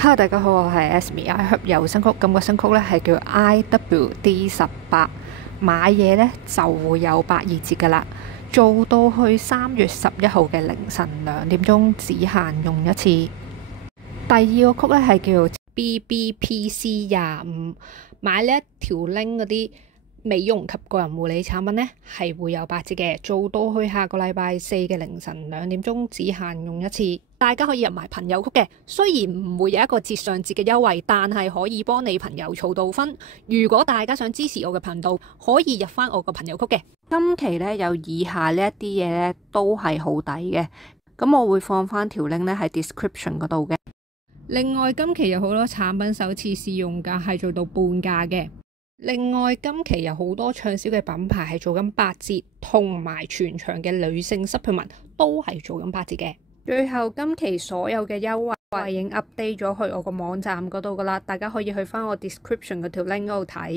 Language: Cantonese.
Hello，大家好，我係 Esme，I hope 有新曲。咁個新曲咧係叫 IWD18，買嘢咧就會有8.2折噶啦，做到去3月11號嘅凌晨2點鐘，只限用一次。第二個曲咧係叫 BBPC25，買呢一條 link 嗰啲美容及個人護理產品呢係會有8折嘅，做到去下個禮拜4嘅凌晨2點鐘，只限用一次。大家可以入埋朋友曲嘅，雖然唔會有一個節上節嘅優惠，但係可以幫你朋友儲到分。如果大家想支持我嘅頻道，可以入翻我個朋友曲嘅。今期呢，有以下呢一啲嘢呢都係好抵嘅，咁我會放翻條 link 呢喺 description 嗰度嘅。另外今期有好多產品首次試用價係做到半價嘅。另外今期有好多暢銷嘅品牌係做緊8折，同埋全場嘅女性 supplement 都係做緊8折嘅。最後今期所有嘅優惠已經 update 咗去我個網站嗰度噶啦，大家可以去翻我 description 嗰條 link 嗰度睇。